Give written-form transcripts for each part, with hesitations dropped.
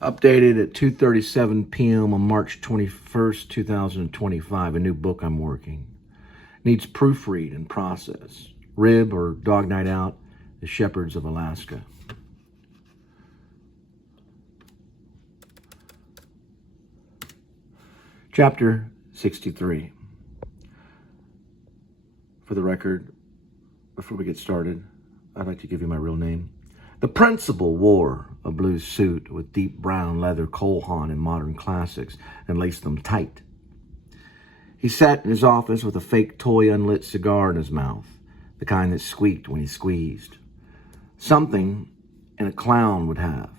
Updated at 2:37 p.m. on March 21st, 2025. A new book I'm working. Needs proofread and process. Rib or Dog Night Out, The Shepherds of Alaska. Chapter 63. For the record, before we get started, I'd like to give you my real name. The principal wore a blue suit with deep brown leather Cole Haan in modern classics and laced them tight. He sat in his office with a fake toy unlit cigar in his mouth, the kind that squeaked when he squeezed. Something a clown would have.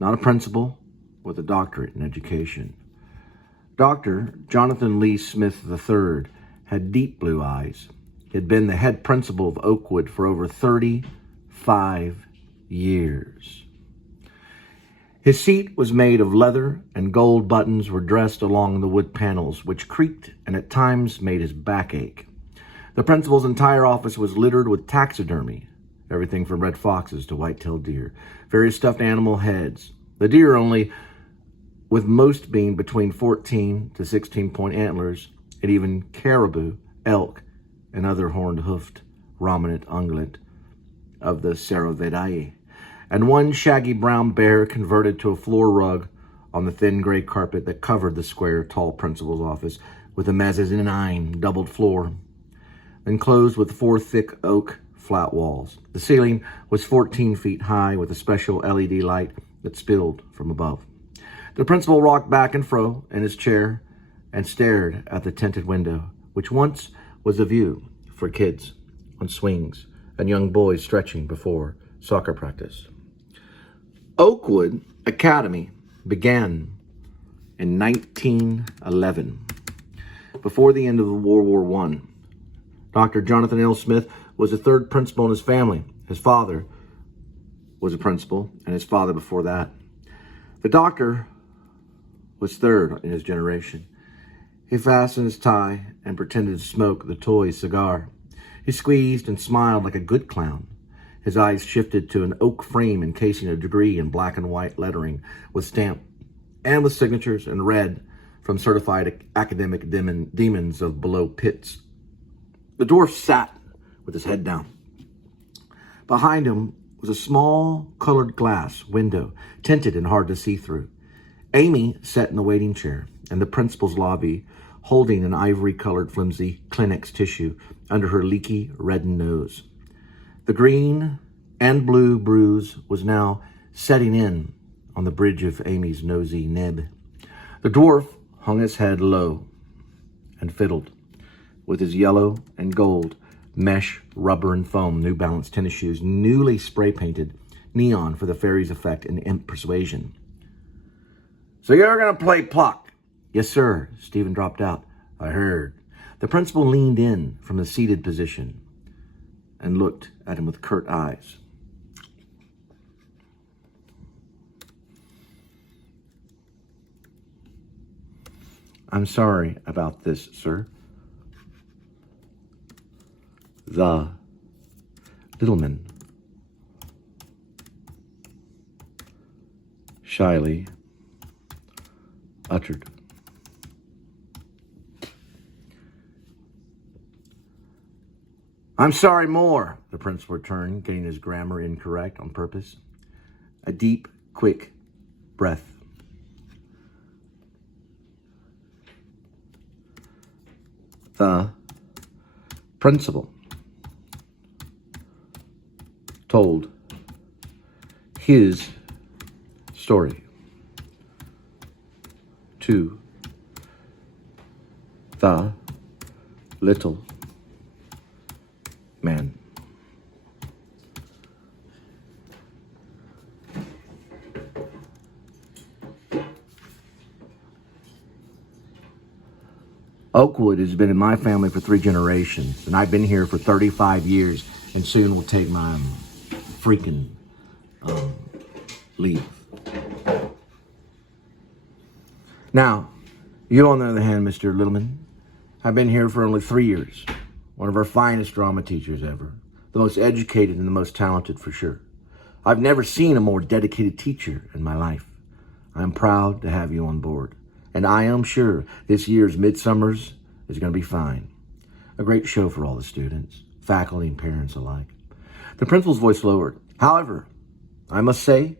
Not a principal, with a doctorate in education. Dr. Jonathan Lee Smith III had deep blue eyes. He had been the head principal of Oakwood for over 35 years. His seat was made of leather, and gold buttons were dressed along the wood panels, which creaked and at times made his back ache. The principal's entire office was littered with taxidermy, everything from red foxes to white-tailed deer, various stuffed animal heads, the deer only, with most being between 14 to 16-point antlers, and even caribou, elk, and other horned hoofed ruminate ungulate of the Cervidae, and one shaggy brown bear converted to a floor rug on the thin gray carpet that covered the square, tall principal's office with a mezzanine doubled floor, enclosed with 4 thick oak flat walls. The ceiling was 14 feet high with a special LED light that spilled from above. The principal rocked back and fro in his chair and stared at the tinted window, which once was a view for kids on swings and young boys stretching before soccer practice. Oakwood Academy began in 1911, before the end of World War I. Dr. Jonathan L. Smith was the third principal in his family. His father was a principal, and his father before that. The doctor was third in his generation. He fastened his tie and pretended to smoke the toy cigar. He squeezed and smiled like a good clown. His eyes shifted to an oak frame encasing a degree in black and white lettering with stamp and with signatures in red from certified academic demons of below pits. The dwarf sat with his head down. Behind him was a small colored glass window, tinted and hard to see through. Amy sat in the waiting chair in the principal's lobby, holding an ivory-colored flimsy Kleenex tissue under her leaky, reddened nose. The green and blue bruise was now setting in on the bridge of Amy's nosy nib. The dwarf hung his head low and fiddled with his yellow and gold mesh, rubber, and foam New Balance tennis shoes, newly spray-painted neon for the fairy's effect and imp persuasion. "So you're going to play puck?" "Yes, sir." Stephen dropped out. "I heard." The principal leaned in from the seated position and looked at him with curt eyes. "I'm sorry about this, sir." The little man shyly uttered. "I'm sorry more," the principal returned, getting his grammar incorrect on purpose. A deep, quick breath. The principal told his story to the little man. Oakwood has been in my family for 3 generations, and I've been here for 35 years, and soon will take my freaking leave. Now, you on the other hand, Mr. Littleman, have been here for only 3 years. One of our finest drama teachers ever. The most educated and the most talented for sure. I've never seen a more dedicated teacher in my life. I'm proud to have you on board, and I am sure this year's Midsummers is going to be fine. A great show for all the students, faculty, and parents alike. The principal's voice lowered. However, I must say,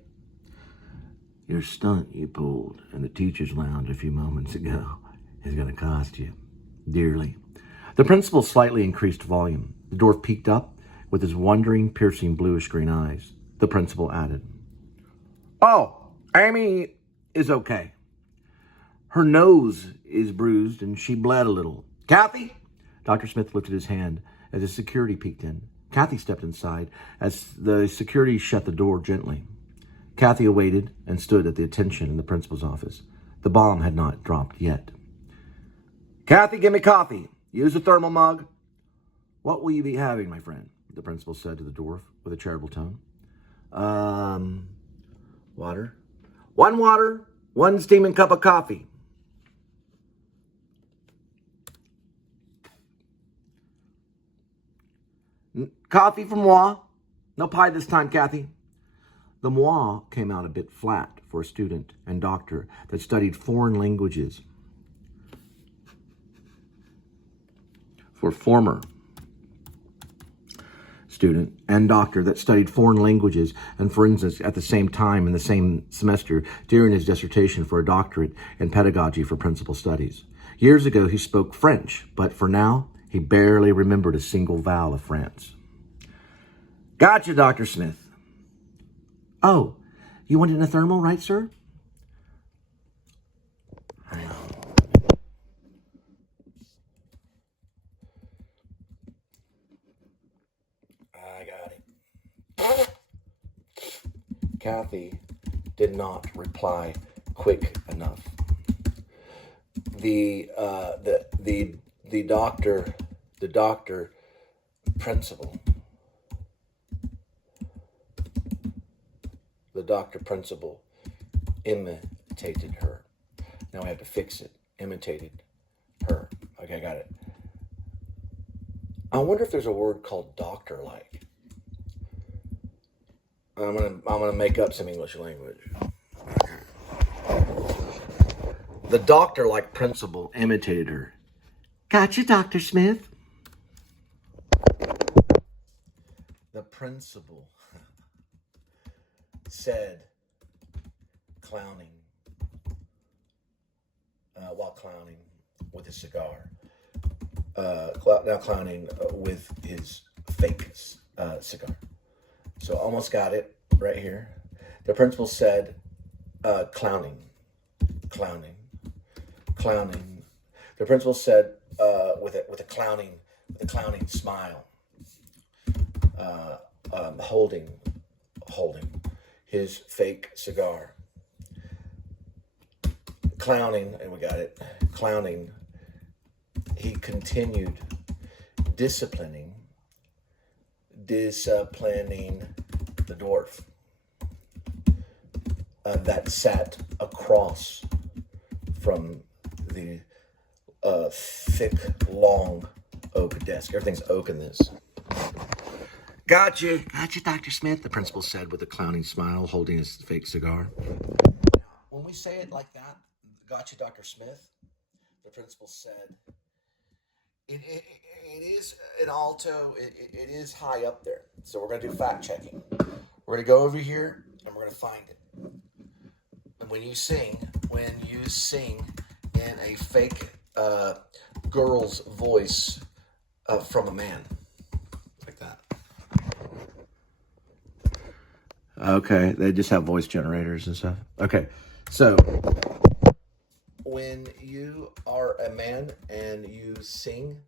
your stunt you pulled in the teacher's lounge a few moments ago is going to cost you dearly. The principal slightly increased volume. The dwarf peeked up with his wondering, piercing, bluish-green eyes. The principal added, "Oh, Amy is okay. Her nose is bruised and she bled a little. Kathy?" Dr. Smith lifted his hand as his security peeked in. Kathy stepped inside as the security shut the door gently. Kathy awaited and stood at the attention in the principal's office. The bomb had not dropped yet. "Kathy, give me coffee. Use a thermal mug." "What will you be having, my friend?" the principal said to the dwarf with a charitable tone. Water. "One water, one steaming cup of coffee." "Coffee for moi. No pie this time, Kathy." The moi came out a bit flat for a student and doctor that studied foreign languages. For former student and doctor that studied foreign languages and forensics at the same time in the same semester during his dissertation for a doctorate in pedagogy for principal studies. Years ago, he spoke French, but for now, he barely remembered a single vowel of France. "Gotcha, Dr. Smith." "Oh, you wanted a thermal, right, sir?" Hang on. I got it. Kathy did not reply quick enough. The doctor principal. The doctor principal imitated her. Now I have to fix it. Imitated her. Okay, I got it. I wonder if there's a word called doctor-like. I'm gonna make up some English language. The doctor-like principal imitated her. "Gotcha, Dr. Smith." The principal said, clowning, while clowning with his cigar. Now clowning with his fake cigar. So almost got it right here. The principal said, clowning. The principal said, with a clowning smile, holding his fake cigar. Clowning, and we got it. Clowning. He continued disciplining the dwarf that sat across from the thick, long oak desk. Everything's oak in this. Gotcha, Dr. Smith, the principal said with a clowning smile, holding his fake cigar. When we say it like that, gotcha, Dr. Smith, the principal said, it is an alto, it is high up there. So we're going to do fact checking. We're going to go over here and we're going to find it. And when you sing in a fake girl's voice from a man, like that. Okay, they just have voice generators and stuff. Okay, so when you are a man and you sing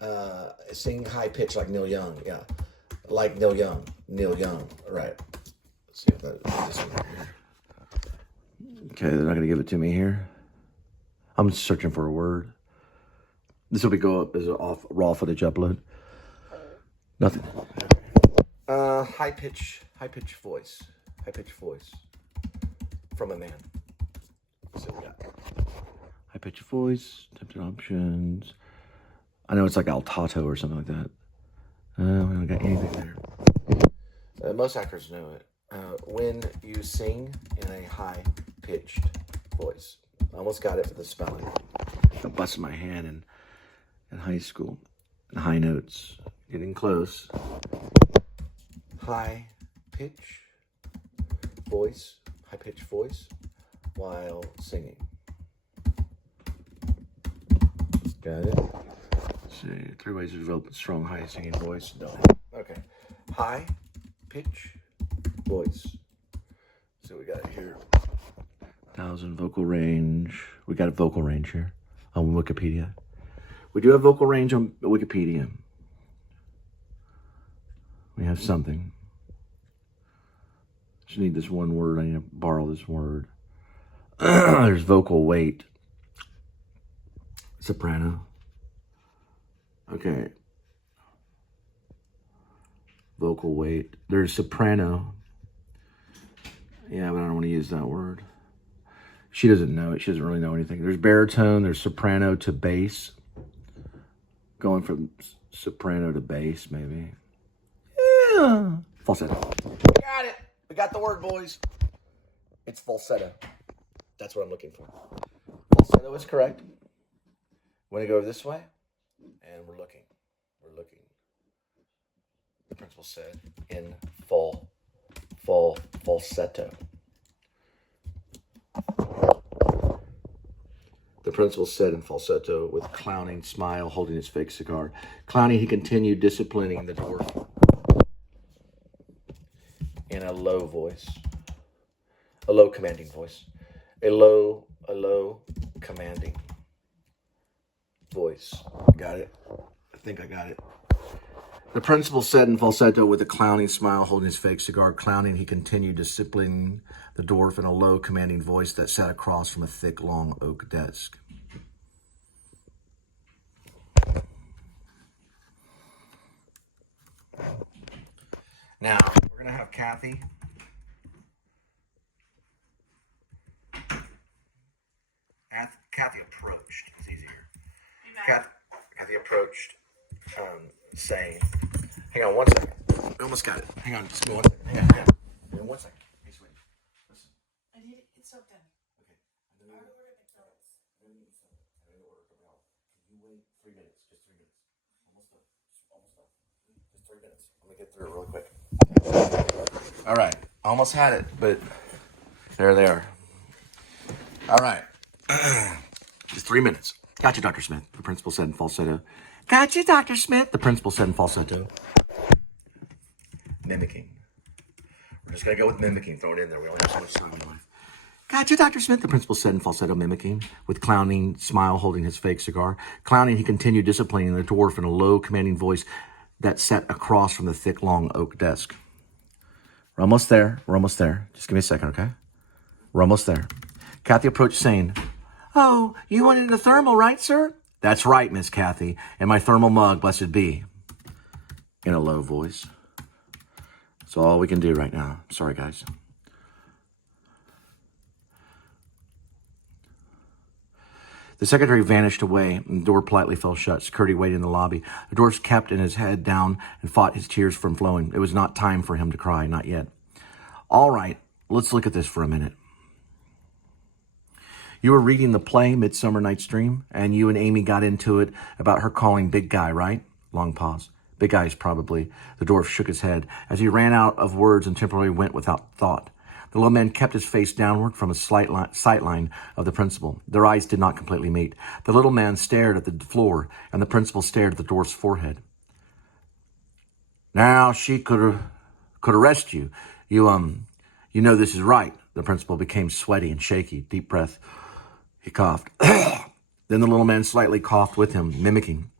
high pitch like Neil Young, yeah, like Neil Young, right? Let's see if that this one right here. Okay, they're not gonna give it to me here. I'm just searching for a word. This will be go up as an off raw footage upload. Nothing. High pitch voice from a man. So we got high pitch voice, tempted options. I know it's like altato or something like that. We don't got anything there. Most actors know it. When you sing in a high pitched voice. I almost got it for the spelling. I busted my hand in high school. And high notes. Getting close. High pitch voice. High pitched voice while singing. Got it? Let's see. 3 ways to develop a strong high singing voice. No. Okay. High pitch voice. So we got here. 1,000 vocal range. We got a vocal range here on Wikipedia. We do have vocal range on Wikipedia. We have something. Just need this one word. I need to borrow this word. There's vocal weight. Soprano. Okay. Vocal weight. There's soprano. Yeah, but I don't want to use that word. She doesn't know it. She doesn't really know anything. There's baritone. There's soprano to bass. Going from soprano to bass, maybe. Yeah. Falsetto. Got it. We got the word, boys. It's falsetto. That's what I'm looking for. Falsetto is correct. We're going to go this way. And we're looking. We're looking. The principal said in falsetto. The principal said in falsetto with clowning smile, holding his fake cigar. Clowning, he continued disciplining the dwarf in a low voice. A low commanding voice. A low commanding voice. Got it? I think I got it. The principal said in falsetto with a clowning smile, holding his fake cigar. Clowning, he continued disciplining the dwarf in a low, commanding voice that sat across from a thick, long oak desk. Now, we're going to have Kathy. Kathy approached. It's easier. Kathy approached, saying, hang on 1 second. We almost got it. Hang on, just give me 1 second. Hang on 1 second. Hey, sweetie. Listen. I need it. It's soaked in. Okay. I already ordered McDonald's. I didn't order something else. Can you wait 3 minutes? Just 3 minutes. Almost done. Just 3 minutes. Let me get through it real quick. All right. Almost had it, but there they are. All right. Just 3 minutes. Gotcha, Dr. Smith, the principal said in falsetto. Gotcha, Dr. Smith, the principal said in falsetto. Mimicking. We're just going to go with mimicking. Throw it in there. We only have so much time in life. Gotcha, Dr. Smith, the principal said in falsetto, mimicking, with clowning smile, holding his fake cigar. Clowning, he continued disciplining the dwarf in a low, commanding voice that sat across from the thick, long oak desk. We're almost there. We're almost there. Just give me a second, okay? We're almost there. Kathy approached, saying, "Oh, you wanted a thermal, right, sir?" "That's right, Miss Kathy, and my thermal mug, blessed be," in a low voice. That's all we can do right now. Sorry, guys. The secretary vanished away, and the door politely fell shut. Security waited in the lobby. The dwarf kept his head down and fought his tears from flowing. It was not time for him to cry, not yet. All right, let's look at this for a minute. You were reading the play, Midsummer Night's Dream, and you and Amy got into it about her calling Big Guy, right? Long pause. Big Guy's probably. The dwarf shook his head as he ran out of words and temporarily went without thought. The little man kept his face downward from a sightline of the principal. Their eyes did not completely meet. The little man stared at the floor, and the principal stared at the dwarf's forehead. "Now she could arrest you. You know this is right." The principal became sweaty and shaky. Deep breath. He coughed. Then the little man slightly coughed with him, mimicking.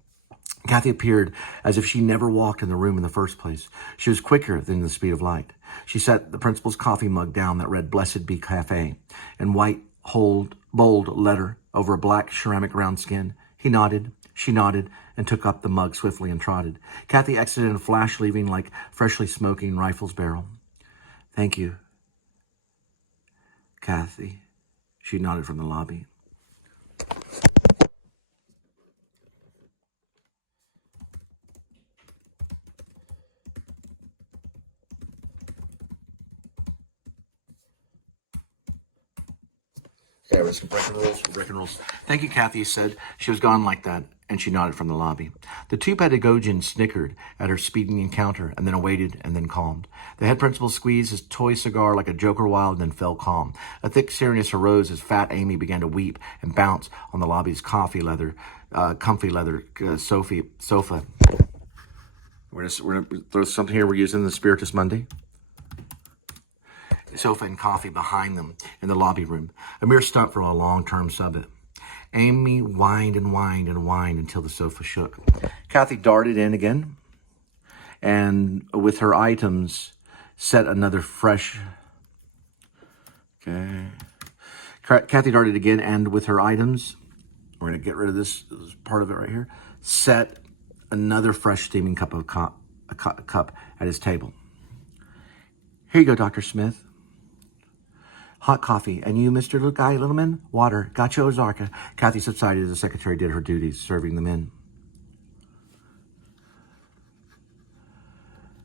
Kathy appeared as if she never walked in the room in the first place. She was quicker than the speed of light. She set the principal's coffee mug down that read "Blessed Be Cafe" in white, bold letter over a black ceramic round skin. He nodded. She nodded and took up the mug swiftly and trotted. Kathy exited in a flash, leaving like freshly smoking rifle's barrel. "Thank you, Kathy." She nodded from the lobby. Yeah, we're breaking rules. We're breaking rules. Thank you, Kathy said. She was gone like that, and she nodded from the lobby. The two pedagogians snickered at her speeding encounter, and then awaited, and then calmed. The head principal squeezed his toy cigar like a joker while, and then fell calm. A thick serious arose as fat Amy began to weep and bounce on the lobby's comfy leather sofa. We're gonna throw something here we're using the Spiritus Monday. Sofa and coffee behind them in the lobby room. A mere stunt for a long-term subbit. Amy whined and whined and whined until the sofa shook. Kathy darted in again, and with her items, set another fresh... Okay. Kathy darted again, and with her items, we're going to get rid of this part of it right here, set another fresh steaming cup at his table. Here you go, Dr. Smith. Hot coffee. And you, Mr. Littleman? Water. Gotcha, Ozarka. Kathy subsided as the secretary did her duties, serving them in.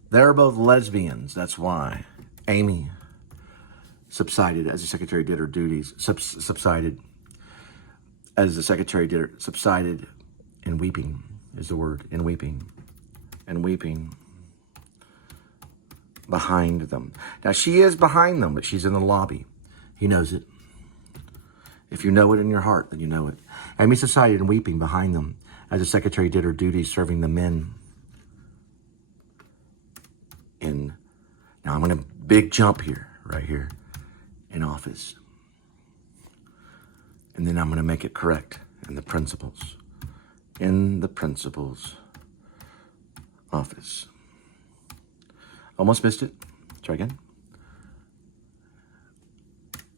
They're both lesbians, that's why. Amy subsided as the secretary did her duties. Subsided as the secretary did her... Subsided in weeping is the word. In weeping. And weeping behind them. Now, she is behind them, but she's in the lobby. He knows it. If you know it in your heart, then you know it. Amy subsided and weeping behind them as the secretary did her duties serving the men. Now I'm going to big jump here, right here, in office. And then I'm going to make it correct in the principal's. In the principal's office. Almost missed it. Try again.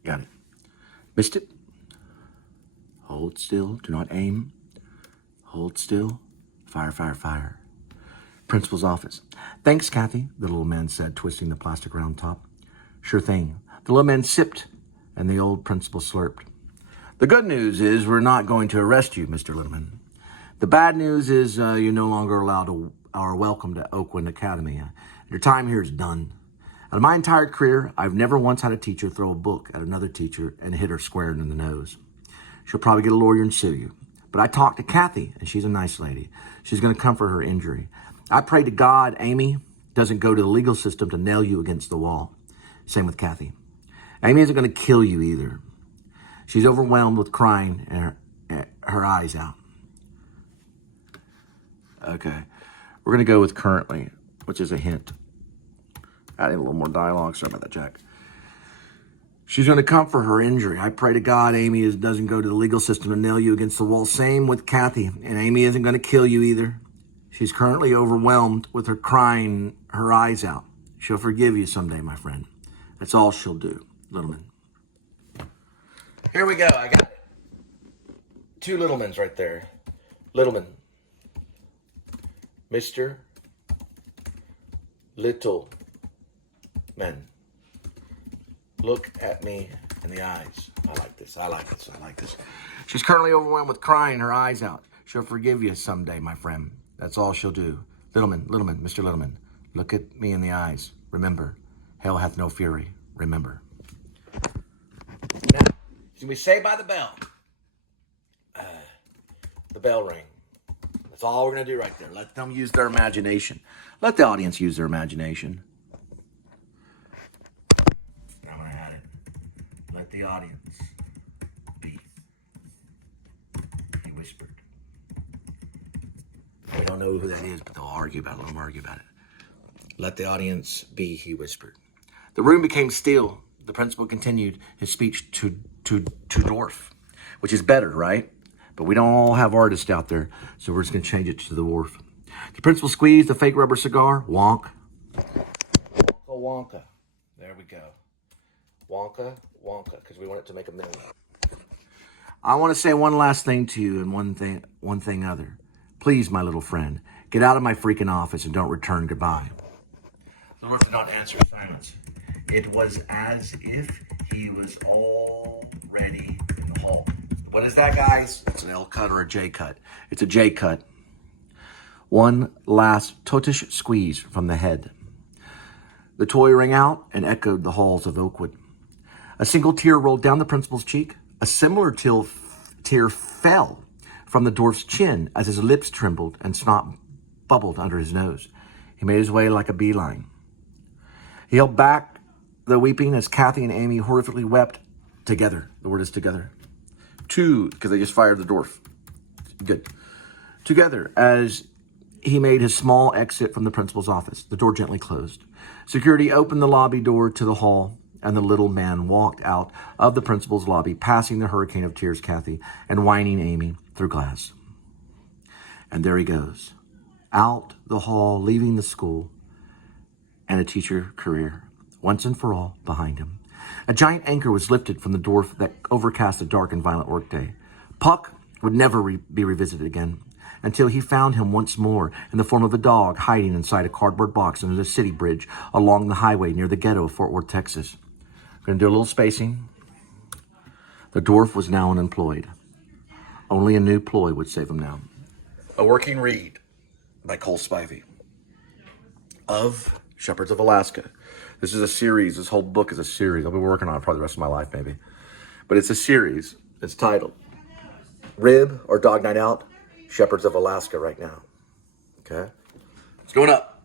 Got it. Missed it. Hold still. Do not aim. Hold still. Fire, fire, fire. Principal's office. Thanks, Kathy, the little man said, twisting the plastic round top. Sure thing. The little man sipped, and the old principal slurped. The good news is we're not going to arrest you, Mr. Littleman. The bad news is you're no longer allowed or welcome to Oakwood Academy. Your time here is done. Out of my entire career, I've never once had a teacher throw a book at another teacher and hit her square in the nose. She'll probably get a lawyer and sue you. But I talked to Kathy, and she's a nice lady. She's going to comfort her injury. I pray to God Amy doesn't go to the legal system to nail you against the wall. Same with Kathy. Amy isn't going to kill you either. She's overwhelmed with crying and her eyes out. Okay. We're going to go with currently, which is a hint. Adding a little more dialogue. Sorry about that, Jack. She's going to comfort her injury. I pray to God Amy doesn't go to the legal system to nail you against the wall. Same with Kathy. And Amy isn't going to kill you either. She's currently overwhelmed with her crying her eyes out. She'll forgive you someday, my friend. That's all she'll do, Littleman. Here we go. I got two Littlemans right there. Littleman. Mr. Little Men. Look at me in the eyes. I like this. I like this. I like this. She's currently overwhelmed with crying her eyes out. She'll forgive you someday, my friend. That's all she'll do. Littleman, Mr. Littleman. Look at me in the eyes. Remember, hell hath no fury. Remember. Now, we say by the bell. The bell ring. That's all we're going to do right there. Let them use their imagination. Let the audience use their imagination. I'm going to add it. Let the audience be. He whispered. We don't know who that is, but they'll argue about it. Let them argue about it. Let the audience be, he whispered. The room became still. The principal continued his speech to dwarf, which is better, right? But we don't all have artists out there, so we're just going to change it to the dwarf. The principal squeezed a fake rubber cigar. Wonk. Wonka, wonka. There we go. Wonka, wonka, because we want it to make a million. I want to say one last thing to you and one thing other. Please, my little friend, get out of my freaking office and don't return goodbye. The dwarf did not answer silence. It was as if he was already in the hall. What is that, guys? It's an L cut or a J cut. It's a J cut. One last totish squeeze from the head. The toy rang out and echoed the halls of Oakwood. A single tear rolled down the principal's cheek. A similar tear fell from the dwarf's chin as his lips trembled and snot bubbled under his nose. He made his way like a beeline. He held back the weeping as Kathy and Amy horrifically wept together. The word is together. Because they just fired the dwarf. Good. Together as he made his small exit from the principal's office. The door gently closed. Security opened the lobby door to the hall, and the little man walked out of the principal's lobby, passing the hurricane of tears Kathy and whining Amy through class. And there he goes, out the hall, leaving the school and a teacher career, once and for all, behind him. A giant anchor was lifted from the dwarf that overcast a dark and violent workday. Puck would never be revisited again, until he found him once more in the form of a dog hiding inside a cardboard box under the city bridge along the highway near the ghetto of Fort Worth, Texas. We're going to do a little spacing. The dwarf was now unemployed. Only a new ploy would save him now. A Working Read by Cole Spivey of Shepherds of Alaska. This is a series. This whole book is a series. I'll be working on it probably the rest of my life, maybe. But it's a series. It's titled Rib or Dog Night Out, Shepherds of Alaska right now. Okay? It's going up.